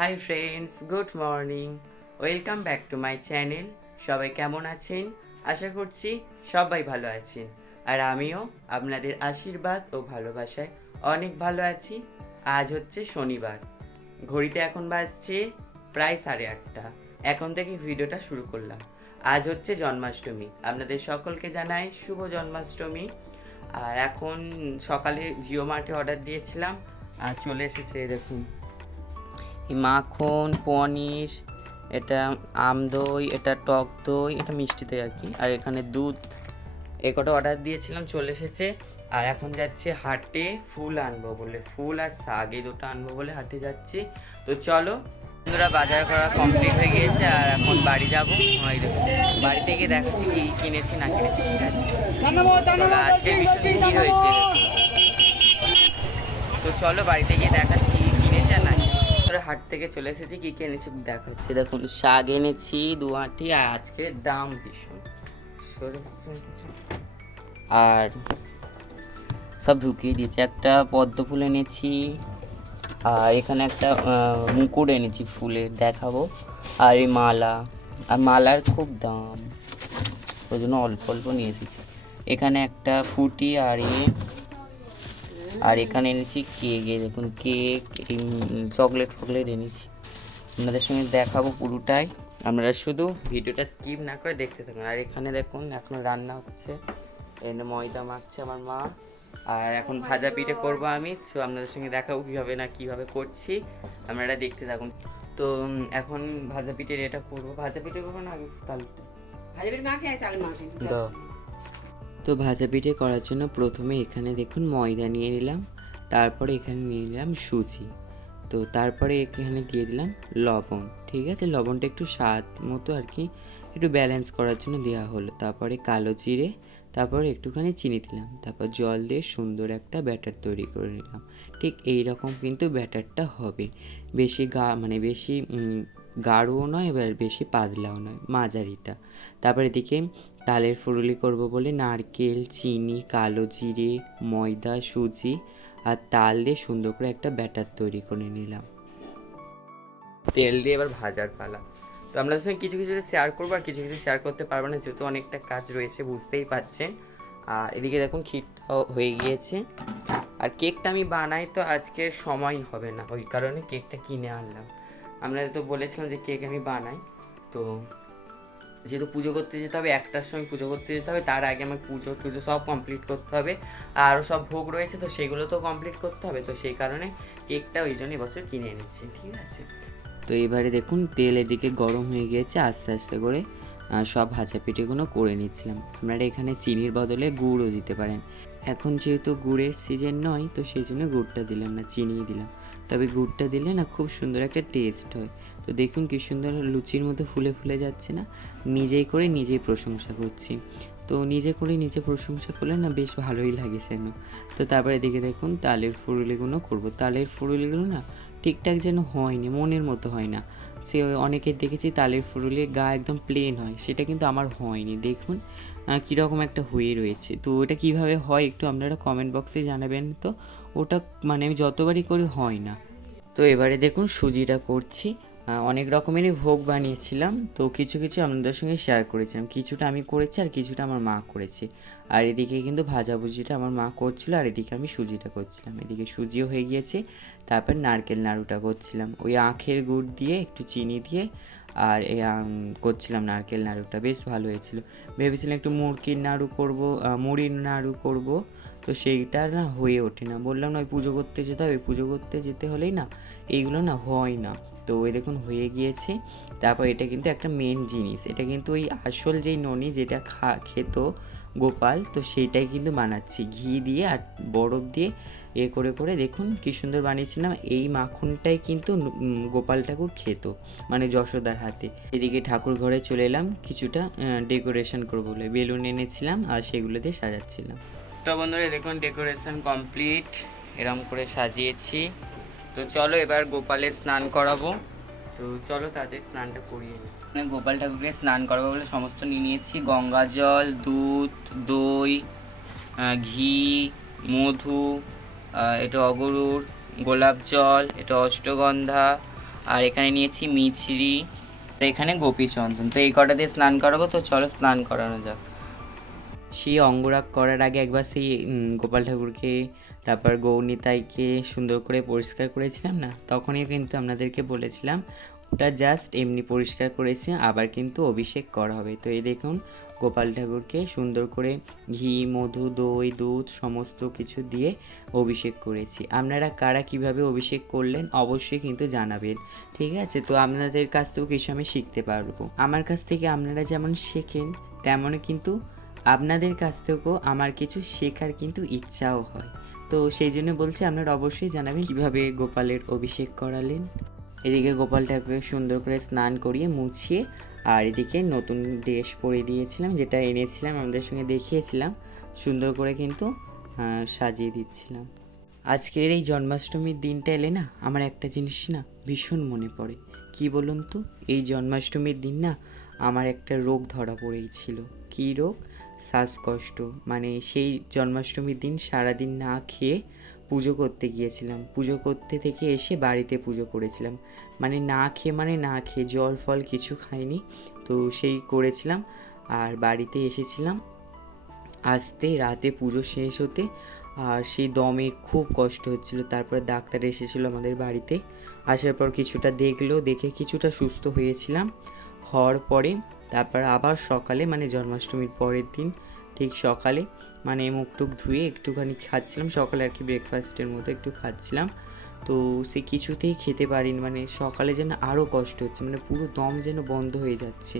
Hi friends, good morning. Welcome back to my channel. সবাই কেমন আছেন? আশা করছি সবাই ভালো আছেন। আর আমিও আপনাদের আশীর্বাদ ও ভালোবাসায় অনেক ভালো আছি। আজ হচ্ছে শনিবার, ঘড়িতে এখন বাজছে প্রায় 8:30। এখন থেকে ভিডিওটা শুরু করলাম। আজ হচ্ছে জন্মাষ্টমী, আপনাদের সকলকে জানাই শুভ জন্মাষ্টমী। আর এখন সকালে জিও মার্টে অর্ডার দিয়েছিলাম আর চলে এসেছে, দেখুন মাখন, পনির, এটা আমদই, এটা টক দই, এটা মিষ্টি দই আর কি, আর এখানে দুধ। এ কটা অর্ডার দিয়েছিলাম, চলে এসেছে। আর এখন যাচ্ছে হাটে ফুল আনবো বলে, ফুল আর শাক এই দুটো আনবো বলে হাটে যাচ্ছি। তো চলো বন্ধুরা, বাজার করা কমপ্লিট হয়ে গিয়েছে আর এখন বাড়ি যাবো। বাড়িতে গিয়ে দেখাচ্ছি কি কিনেছি না কিনেছি, ঠিক আছে? চলো, আজকে ভীষণ ভিড় হয়েছে। তো চলো বাড়িতে গিয়ে দেখাচ্ছি কি কিনেছে আর না কিনেছে। হাট থেকে চলে এসেছি, কি কি এনেছি দেখাচ্ছি। দেখুন শাক এনেছি 2 আঁটি, আর আজকে দাম ভীষণ। আর সব ঢুকিয়ে দিয়েছি। একটা পদ্ম ফুল এনেছি, আর এখানে একটা মুকুট এনেছি ফুলের, দেখাবো। আর এই মালা, আর মালার খুব দাম, ওই জন্য অল্প অল্প নিয়ে এসেছি। এখানে একটা ফুটি আর এখানে এনেছি কেক। দেখুন কেক, চকলেট ফকলেট এনেছি, আপনাদের সঙ্গে দেখাবো পুরোটাই। আপনারা শুধু ভিডিওটা স্কিপ না করে দেখতে থাকুন। আর এখানে দেখুন এখন রান্না হচ্ছে, এখানে ময়দা মাখছে আমার মা, আর এখন ভাজা পিঠে করবো আমি। তো আপনাদের সঙ্গে দেখাবো কীভাবে না কীভাবে করছি, আপনারা দেখতে থাকুন। তো এখন ভাজা পিঠের এটা করবো। ভাজা পিঠে করবো না আগে তাল ভাজা পিঠে মাখে তাল মাখে দাও। তো ভাজা পিঠে করার জন্য প্রথমে এখানে দেখুন ময়দা নিয়ে নিলাম, তারপরে এখানে নিয়ে নিলাম সুজি, তো তারপরে এখানে দিয়ে দিলাম লবণ। ঠিক আছে, লবণটা একটু স্বাদ মতো আর কি, একটু ব্যালেন্স করার জন্য দেওয়া হলো। তারপরে কালো জিরে, তারপরে একটুখানি চিনি দিলাম, তারপর জল দিয়ে সুন্দর একটা ব্যাটার তৈরি করে নিলাম। ঠিক এই রকম কিন্তু ব্যাটারটা হবে, বেশি বেশি গাঢ়ও নয়, এবার বেশি পাতলাও নয়, মাঝারিটা। তারপর এদিকে তালের ফুরুলি করব বলে নারকেল, চিনি, কালো জিরে, ময়দা, সুজি আর তাল দিয়ে সুন্দর করে একটা ব্যাটার তৈরি করে নিলাম। তেল দিয়ে এবার ভাজার পালা। তো আপনাদের সঙ্গে কিছু কিছু শেয়ার করবো আর কিছু কিছু শেয়ার করতে পারবো না, যেহেতু অনেকটা কাজ রয়েছে, বুঝতেই পারছেন। আর এদিকে দেখুন ক্ষীরটাও হয়ে গিয়েছে। আর কেকটা আমি বানাই তো আজকে সময় হবে না, ওই কারণে কেকটা কিনে আনলাম। আপনাদের তো বলেছিলাম যে কেক আমি বানাই, তো যেহেতু পুজো করতে যেতে হবে, 1টার সময় পুজো করতে যেতে হবে, তার আগে আমার পুজো টুজো সব কমপ্লিট করতে হবে। আর আরও সব ভোগ রয়েছে, তো সেগুলো তো কমপ্লিট করতে হবে। তো সেই কারণে কেকটা ওই জন্য এবছর কিনে এনেছি, ঠিক আছে? তো এবারে দেখুন তেল এদিকে গরম হয়ে গিয়েছে, আস্তে আস্তে করে সব ভাজা পিঠেগুলো করে নিচ্ছিলাম। আপনারা এখানে চিনির বদলে গুড়ও দিতে পারেন। এখন যেহেতু গুড়ের সিজন নয়, তো সেই জন্য গুড়টা দিলাম না, চিনিই দিলাম। তবে গুড়টা দিলে না খুব সুন্দর একটা টেস্ট হয়। তো দেখুন কি সুন্দর লুচির মতো ফুলে ফুলে যাচ্ছে না, নিজেই করে নিজেই প্রশংসা করছি। তো নিজে করে নিজে প্রশংসা করলে না বেশ ভালোই লাগে যেন। তো তারপরে এদিকে দেখুন তালের ফুরুলিগুলো করব। তালের ফুরুলিগুলো না ঠিকঠাক যেন হয়নি, মনের মতো হয় না। সে অনেকের দেখেছি তালের ফুরুলির গা একদম প্লেন হয়, সেটা কিন্তু আমার হয়নি। দেখুন কীরকম একটা হয়ে রয়েছে। তো ওটা কিভাবে হয় একটু আপনারা কমেন্ট বক্সে জানাবেন। তো ওটা আমি যতবারই করি হয় না। তো এবারে দেখুন সুজিটা করছি। অনেক রকমেরই ভোগ বানিয়েছিলাম, তো কিছু কিছু আপনাদের সঙ্গে শেয়ার করেছিলাম, কিছুটা আমি করেছি আর কিছুটা আমার মা করেছে। আর এদিকে কিন্তু ভাজাভুজিটা আমার মা করছিল, আর এদিকে আমি সুজিটা করছিলাম। এদিকে সুজিও হয়ে গিয়েছে, তারপর নারকেল নাড়ুটা করছিলাম ওই আখের গুড় দিয়ে একটু চিনি দিয়ে, আর করছিলাম নারকেল নাড়ুটা, বেশ ভালো হয়েছিল। ভেবেছিলাম একটু মুড়ির নাড়ু করব, তো সেইটা না হয়ে ওঠে না। বললাম না ওই পুজো করতে যেতে হবে, পুজো করতে যেতে হলেই না এইগুলো না হয় না। তো ওই দেখুন হয়ে গিয়েছে। তারপর এটা কিন্তু একটা মেন জিনিস, এটা কিন্তু ওই আসল যেই ননি যেটা খেত গোপাল, তো সেইটাই কিন্তু বানাচ্ছি ঘি দিয়ে আর বরফ দিয়ে করে করে। দেখুন কী সুন্দর বানিয়েছিলাম। এই মাখনটাই কিন্তু গোপাল ঠাকুর খেত, যশোদার হাতে। এদিকে ঠাকুর ঘরে চলে এলাম, কিছুটা ডেকোরেশন করবো বলে বেলুন এনেছিলাম আর সেগুলো দিয়ে সাজাচ্ছিলাম। তো বন্ধুরা দেখুন ডেকোরেশন কমপ্লিট, এরম করে সাজিয়েছি। তো চলো এবার গোপালের স্নান করাবো। তো চলো তাদের স্নানটা করিয়ে নিই। গোপাল ঠাকুরকে স্নান করাবো বলে সমস্ত নিয়ে নিয়েছি, গঙ্গা জল, দুধ, দই, ঘি, মধু, এটা অগরুর, গোলাপ জল, এটা অষ্টগন্ধা, আর এখানে নিয়েছি মিছরি, এখানে গোপীচন্দন। তো এই কটা দিয়ে স্নান করাবো, তো চলো স্নান করানো যাক। সেই অঙ্গরাগ করার আগে একবার সেই গোপাল ঠাকুরকে তারপর গৌরনিতাইকে সুন্দর করে পরিষ্কার করেছিলাম না, তখনই কিন্তু আপনাদেরকে বলেছিলাম ওটা জাস্ট এমনি পরিষ্কার করেছি, আবার কিন্তু অভিষেক করা হবে। তো এই দেখুন গোপাল ঠাকুরকে সুন্দর করে ঘি, মধু, দই, দুধ সমস্ত কিছু দিয়ে অভিষেক করেছি। আপনারা কারা কিভাবে অভিষেক করলেন অবশ্যই কিন্তু জানাবেন, ঠিক আছে? তো আপনাদের কাছ থেকেও কিছু আমি শিখতে পারবো। আমার কাছ থেকে আপনারা যেমন শেখেন তেমনই কিন্তু আপনাদের কাছ থেকেও আমার কিছু শেখার কিন্তু ইচ্ছাও হয়। তো সেই জন্য বলছি আপনারা অবশ্যই জানাবেন কীভাবে গোপালের অভিষেক করালেন। এদিকে গোপাল ঠাকুরকে সুন্দর করে স্নান করিয়ে মুছিয়ে আর এদিকে নতুন ড্রেস পরিয়ে দিয়েছিলাম, যেটা এনেছিলাম আমাদের সঙ্গে দেখিয়েছিলাম, সুন্দর করে কিন্তু সাজিয়ে দিচ্ছিলাম। আজকের এই জন্মাষ্টমীর দিনটা এলে না আমার একটা জিনিস না ভীষণ মনে পড়ে। কি বলুন তো, এই জন্মাষ্টমীর দিন না আমার একটা রোগ ধরা পড়েছিল। কী রোগ? শ্বাসকষ্ট। মানে সেই জন্মাষ্টমীর দিন সারাদিন না খেয়ে পুজো করতে গিয়েছিলাম, পুজো করতে থেকে এসে বাড়িতে পুজো করেছিলাম, মানে না খেয়ে জল ফল কিছু খাইনি। তো সেই করেছিলাম আর বাড়িতে এসেছিলাম আসতে রাতে পুজো শেষ হতে, আর সেই দমের খুব কষ্ট হচ্ছিলো। তারপরে ডাক্তার এসেছিলো আমাদের বাড়িতে, আসার পর কিছুটা দেখলো, দেখে কিছুটা সুস্থ হয়েছিলাম। হওয়ার পরে তারপর আবার সকালে মানে জন্মাষ্টমীর পরের দিন ঠিক সকালে মানে মুখ টুক ধুয়ে একটুখানি খাচ্ছিলাম, সকালে আর কি ব্রেকফাস্টের মতো একটু খাচ্ছিলাম। তো সে কিছুতেই খেতে পারিনি, মানে সকালে যেন আরও কষ্ট হচ্ছে, মানে পুরো দম যেন বন্ধ হয়ে যাচ্ছে।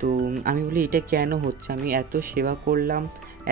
তো আমি বলি এটা কেন হচ্ছে, আমি এত সেবা করলাম,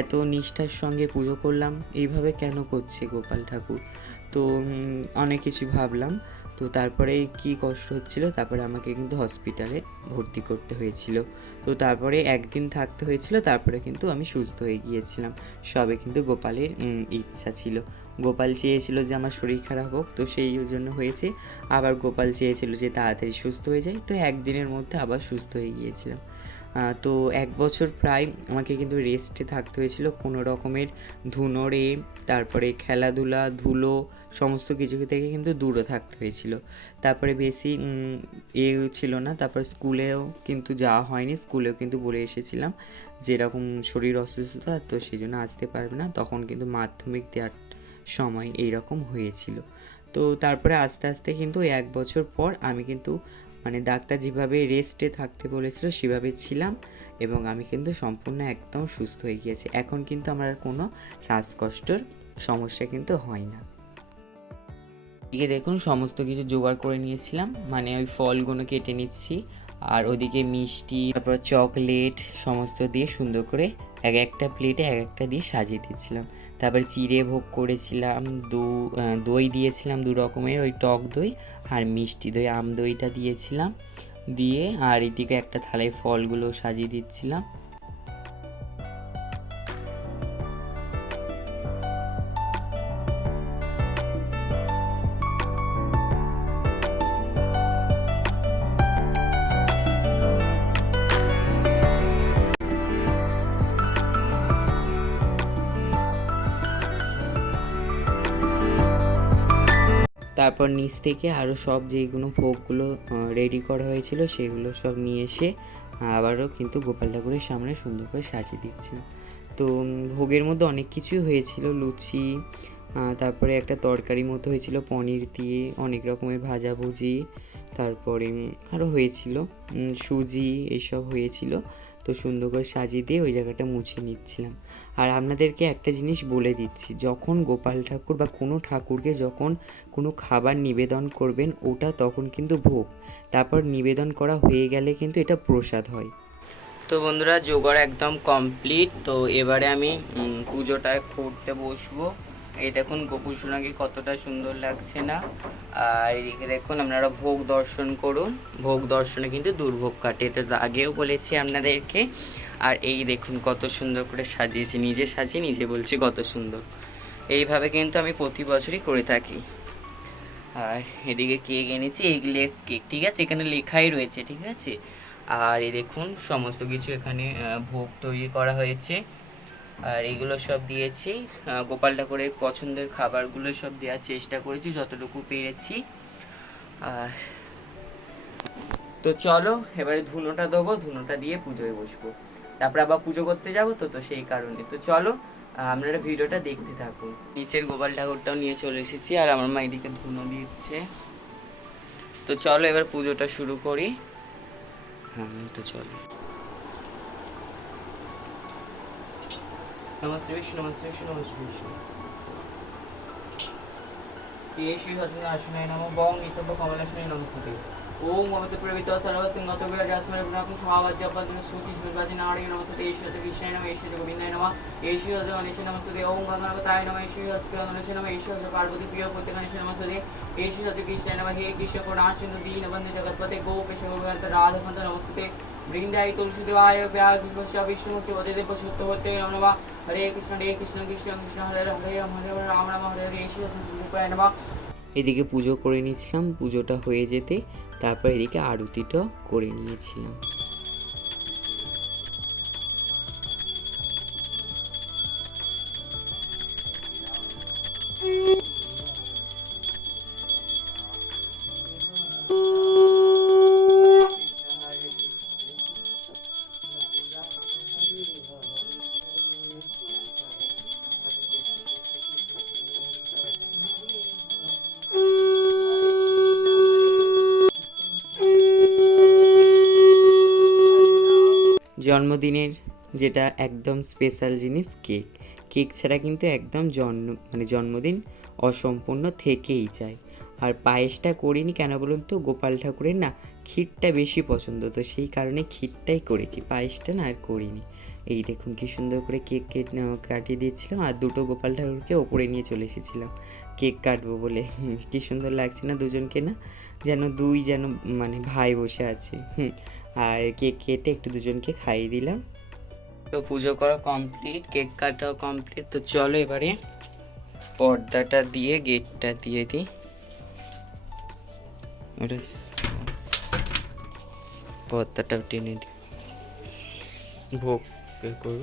এত নিষ্ঠার সঙ্গে পুজো করলাম, এইভাবে কেন করছে গোপাল ঠাকুর? তো অনেক কিছু ভাবলাম। তো তারপরে কি কষ্ট হচ্ছিল, তারপরে আমাকে কিন্তু হসপিটালে ভর্তি করতে হয়েছিল। তো তারপরে একদিন থাকতে হয়েছিল, তারপরে কিন্তু আমি সুস্থ হয়ে গিয়েছিলাম। সবে কিন্তু গোপালের ইচ্ছা ছিল, গোপাল চেয়েছিল যে আমার শরীর খারাপ হোক, তো সেই জন্য হয়েছে। আবার গোপাল চেয়েছিল যে তাড়াতাড়ি সুস্থ হয়ে যায়, তো একদিনের মধ্যে আবার সুস্থ হয়ে গিয়েছিলাম। তো 1 বছর প্রায় আমাকে কিন্তু রেস্টে থাকতে হয়েছিল, কোনো রকমের ধুনোরে তারপরে খেলাধুলা ধুলো সমস্ত কিছু থেকে কিন্তু দূরে থাকতে হয়েছিল। তারপরে বেশি ছিল না, তারপর স্কুলেও কিন্তু যাওয়া হয়নি, স্কুলেও কিন্তু বলে এসেছিলাম যেরকম শরীর অসুস্থতা, তো সেই জন্য আসতে পারবে না। তখন কিন্তু মাধ্যমিক দেওয়ার সময় এইরকম হয়েছিল। তো তারপরে আস্তে আস্তে কিন্তু 1 বছর পর আমি কিন্তু মানে ডাক্তার যেভাবে রেস্টে থাকতে বলেছিল সেভাবে ছিলাম, এবং আমি কিন্তু সম্পূর্ণ একদম সুস্থ হয়ে গিয়েছি। এখন কিন্তু আমার কোনো শ্বাসকষ্টর সমস্যা কিন্তু হয় না। এদিকে দেখুন সমস্ত কিছু জোগাড় করে নিয়েছিলাম, মানে ওই ফলগুলো কেটে নিচ্ছি, আর ওদিকে মিষ্টি তারপর চকলেট সমস্ত দিয়ে সুন্দর করে এক একটা প্লেটে এক একটা দিয়ে সাজিয়ে দিচ্ছিলাম। তারপর চিড়ে ভোগ করেছিলাম, দই দিয়েছিলাম 2 রকমের, ওই টক দই আর মিষ্টি দই, আম দইটা দিয়েছিলাম দিয়ে, আর এদিকে একটা থালায় ফলগুলো সাজিয়ে দিচ্ছিলাম। তারপর নিচ থেকে আরও সব যেইগুলো ভোগগুলো রেডি করা হয়েছিল সেগুলো সব নিয়ে এসে আবারও কিন্তু গোপাল ঠাকুরের সামনে সুন্দর করে সাজিয়ে দিচ্ছিলাম। তো ভোগের মধ্যে অনেক কিছুই হয়েছিল, লুচি, তারপরে একটা তরকারি মতো হয়েছিল পনির দিয়ে, অনেক রকমের ভাজাভুজি, তারপরে আরও হয়েছিল সুজি, এইসব হয়েছিল। তো সুন্দর করে সাজিয়ে দিয়ে ওই জায়গাটা মুছে নিচ্ছিলাম। আর আপনাদেরকে একটা জিনিস বলে দিচ্ছি, যখন গোপাল ঠাকুর বা কোনো ঠাকুরকে যখন কোনো খাবার নিবেদন করবেন ওটা তখন কিন্তু ভোগ, তারপর নিবেদন করা হয়ে গেলে কিন্তু এটা প্রসাদ হয়। তো বন্ধুরা জোগাড় একদম কমপ্লিট। তো এবারে আমি পুজোটা করতে বসবো। এই দেখুন গোপুর সোনাকে কতটা সুন্দর লাগছে না? আর এদিকে দেখুন আপনারা ভোগ দর্শন করুন, ভোগ দর্শনে কিন্তু দুর্ভোগ কাটে, এটা আগেও বলেছি আপনাদেরকে। আর এই দেখুন কত সুন্দর করে সাজিয়েছি, নিজে সাজিয়ে নিজে বলছি কত সুন্দর। এইভাবে কিন্তু আমি প্রতি বছরই করে থাকি। আর এদিকে কেক এনেছি, এগলেস কেক, ঠিক আছে, এখানে লেখাই রয়েছে, ঠিক আছে। আর এই দেখুন সমস্ত কিছু এখানে ভোগ তৈরি করা হয়েছে, আর এগুলো সব দিয়েছি। গোপাল ঠাকুরের পছন্দের খাবারগুলো সব দেওয়ার চেষ্টা করেছি যতটুকু পেরেছি। আর তো চলো এবারে ধুনোটা দেবো, ধুনোটা দিয়ে পুজোয় বসবো, তারপরে আবার পুজো করতে যাবো, তো সেই কারণে। তো চলো আপনারা ভিডিওটা দেখতে থাকুন। নিচের গোপাল ঠাকুরটাও নিয়ে চলে এসেছি, আর আমার মা এদিকে ধুনো দিচ্ছে। তো চলো এবার পুজোটা শুরু করি। হ্যাঁ তো চলো। নমস্তে বিষ্ণু, নমস্তে বিষ্ণু, নমস্তে বিষ্ণু। শ্রী হসন আসনায় নম বং নিতব্য কমলাসনায় নমস্তে। ওম মমতে প্রবিত সর্বসিংহত বিরাজস্মরে গুণাকুম সহাবাজ্য পদ্ম সুশি সুবাজি নারায়ণ নমস্তে। ঈশ্বর কৃষ্ণায় নমঃ, ঈশ্বর গোবিন্দায় নমঃ, ঈশ্বর গণেশ নমস্তে। ওম গঙ্গানবতায় নমঃ, ঈশ্বর গণেশ নমঃ, ঈশ্বর পার্বতী প্রিয় প্রত্যেক গণেশ নমস্তে। ঈশ্বর কৃষ্ণায় নমঃ। হে কৃষ্ণ করুণাসিন্ধু দীনবন্ধু জগৎপতে গোপেশ গোপকান্ত রাধাকান্ত নমস্তে। বৃন্দাই তুলসীদেবায় ব্যাগ বিষ্ণুমূর্তি পদে দেব সত্য হতে নমঃ। হরে কৃষ্ণ কৃষ্ণ কৃষ্ণ হরে হরে রাম হরে রাম রাম হরে হরে ঈশ্বর রূপায় নমঃ। এদিকে পুজো করে নিয়েছিলাম, পুজোটা হয়ে যেতে তারপর এদিকে আরতিটা করে নিয়েছিলাম। জন্মদিনের যেটা একদম স্পেশাল জিনিস কেক। কেক ছাড়া কিন্তু একদম জন্মদিন অসম্পূর্ণ থেকেই যায়। আর পায়েসটা করিনি কেন বলুন তো, গোপাল ঠাকুরের না ক্ষীরটা বেশি পছন্দ, তো সেই কারণে ক্ষীরটাই করেছি, পায়েসটা না আর করিনি। এই দেখুন কি সুন্দর করে কেক কাটিয়ে দিয়েছিলাম, আর দুটো গোপাল ঠাকুরকে ওপরে নিয়ে চলে এসেছিলাম কেক কাটবো বলে। কি সুন্দর লাগছে না দুজনকে, না যেন ভাই বসে আছে। আর কেক কেটে একটু দুজনকে খাইয়ে দিলাম। তো পুজো করা কমপ্লিট, কেক কাটাও কমপ্লিট। তো চলো এবারে পর্দাটা দিয়ে গেটটা দিয়ে দিই। ওটা পর্দাটাও টেনে দিই, ভোগ করু।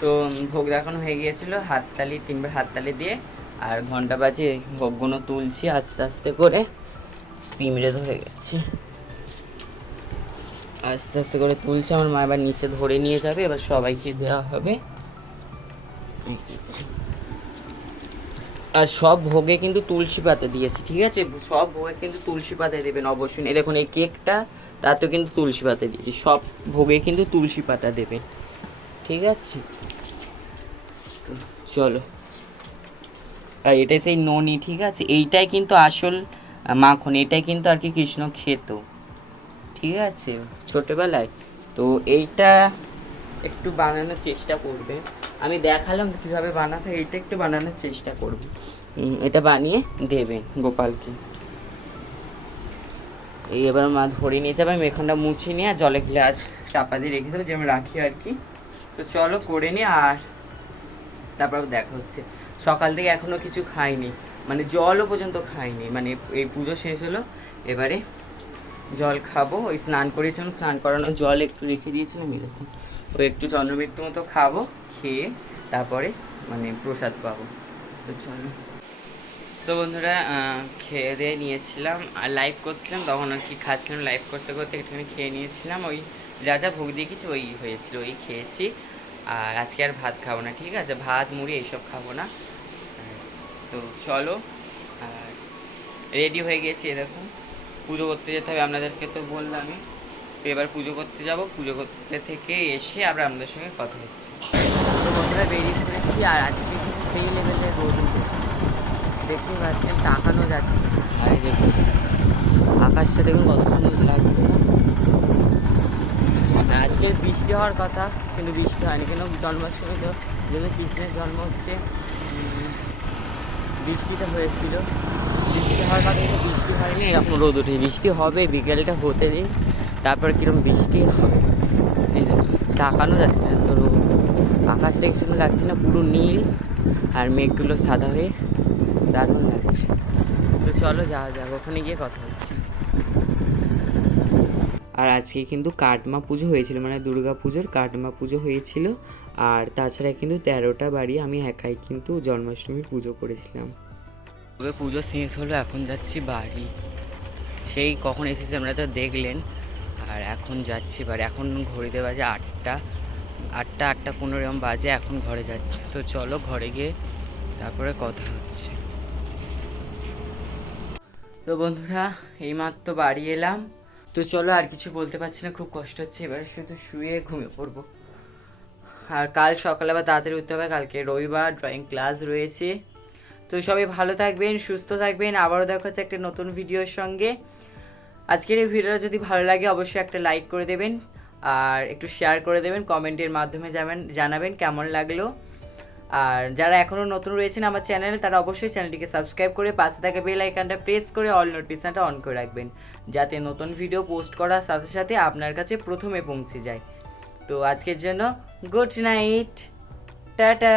তো ভোগ দেখানো হয়ে গিয়েছিল, হাততালি 3বার হাততালি দিয়ে আর ঘন্টা বাজিয়ে ভোগগুলো তুলছি আস্তে আস্তে করে। পিমড়ে ধরে গেছে, আস্তে আস্তে করে তুলছে। আমার মা এবার নিচে ধরে নিয়ে যাবে, এবার সবাইকে দেওয়া হবে। আর সব ভোগে কিন্তু তুলসী পাতা দিয়েছি, ঠিক আছে? সব ভোগে কিন্তু তুলসী পাতা দেবেন অবশ্যই। এই দেখুন এই কেকটা, তাতেও কিন্তু তুলসী পাতা দিয়েছি। সব ভোগে কিন্তু তুলসী পাতা দেবেন, ঠিক আছে? তো চলো, আর এটাই সেই ননি, ঠিক আছে? এইটাই কিন্তু আসল মাখন, এটাই কিন্তু আর কি কৃষ্ণ খেত, ঠিক আছে, ছোটবেলায়। তো এইটা একটু বানানোর চেষ্টা করবে, আমি দেখালাম তো কীভাবে বানাতে, এইটা একটু বানানোর চেষ্টা করবে। এটা বানিয়ে দেবেন গোপালকে। এই এবার মা ধরে নিয়ে যাবে, আমি এখানটা মুছে নিয়ে জলে গ্লাস চাপা দিয়ে রেখে দেবো, যেমন রাখি আর কি। তো চলো করে নিই, আর তারপর দেখা হচ্ছে। সকাল থেকে এখনও কিছু খাইনি, জলও পর্যন্ত খাইনি, এই পুজো শেষ হলো, এবারে জল খাবো। ওই স্নান করেছিলাম, স্নান করানোর জল একটু রেখে দিয়েছিলাম, এই দেখুন ওই একটু চন্দ্রমৃত্যু মতো খাবো, খেয়ে তারপরে প্রসাদ পাবো। তো চলো। তো বন্ধুরা খেয়ে দিয়ে নিয়েছিলাম, আর লাইভ করছিলাম তখন আর কি খাচ্ছিলাম, লাইভ করতে করতে একটুখানি খেয়ে নিয়েছিলাম। ওই যা যা ভোগ দিয়ে কিছু ওই হয়েছিল, ওই খেয়েছি। আর আজকে আর ভাত খাবো না, ঠিক আছে? ভাত মুড়ি এইসব খাবো না। তো চলো, আর রেডি হয়ে গেছি, এরকম পুজো করতে যেতে হবে, আপনাদেরকে তো বললামই। তো এবার পুজো করতে যাব, পুজো করতে থেকে এসে আবার আপনাদের সঙ্গে কথা হচ্ছে। তো বন্ধুরা বেরিয়ে পড়েছি, আর আজকে কিন্তু সেই লেভেলের রোদ উঠেছে, দেখতেই পাচ্ছেন, তাকানো যাচ্ছে। আর দেখুন আকাশটা দেখুন কত সুন্দর লাগছে না? আজকের বৃষ্টি হওয়ার কথা, কিন্তু বৃষ্টি হয়নি, কেন? জন্মাষ্টমী তো যেহেতু কৃষ্ণের জন্ম হচ্ছে, বৃষ্টিটা হয়েছিল, বৃষ্টি হওয়ার কথা, কিন্তু বৃষ্টি হয়নি, এরকম রোদ উঠে। বৃষ্টি হবে, বিকেলটা হতে দিই, তারপর কীরকম বৃষ্টি হবে। এই যে তাকানো যাচ্ছে না, তো আকাশটা কি সুন্দর লাগছে না? পুরো নীল, আর মেঘগুলো সাদা হয়ে দারুণ লাগছে। তো চলো যাওয়া যাক, ওখানে গিয়ে কথা হচ্ছে। আর আজকে কিন্তু কাটমা পুজো হয়েছিল, দুর্গা পুজোর কাটমা পুজো হয়েছিল। আর তাছাড়া কিন্তু 13টা বাড়ি আমি একাই কিন্তু জন্মাষ্টমী পুজো করেছিলাম। তবে পুজো শেষ হলো, এখন যাচ্ছি বাড়ি। সেই কখন এসেছি আমরা তো দেখলেন। আর এখন যাচ্ছি এবার, এখন ঘড়িতে বাজে 8টা 15 বাজে, এখন ঘরে যাচ্ছে। তো চলো ঘরে গিয়ে তারপরে কথা হচ্ছে। তো বন্ধুরা এইমাত্র বাড়ি এলাম। তো চলো, আর কিছু বলতে পারছি না, খুব কষ্ট হচ্ছে, এবার শুধু শুয়ে ঘুমিয়ে পড়বো। আর কাল সকালে আবার তাড়াতাড়ি উঠতে হবে, কালকে রবিবার, ড্রয়িং ক্লাস রয়েছে। তো সবাই ভালো থাকবেন, সুস্থ থাকবেন, আবারও দেখা হচ্ছে একটা নতুন ভিডিওর সঙ্গে। আজকের এই ভিডিওটা যদি ভালো লাগে অবশ্যই একটা লাইক করে দেবেন, আর একটু শেয়ার করে দেবেন, কমেন্টের মাধ্যমে জানাবেন কেমন লাগলো। আর যারা এখনও নতুন রয়েছেন আমার চ্যানেলে, তারা অবশ্যই চ্যানেলটিকে সাবস্ক্রাইব করে পাশে থাকা বেল আইকনটা প্রেস করে অল নোটিফিকেশনটা অন করে রাখবেন, যাতে নতুন ভিডিও পোস্ট করার সাথে সাথে আপনার কাছে প্রথমে পৌঁছে যায়। তো আজকের জন্য গুড নাইট, টাটা।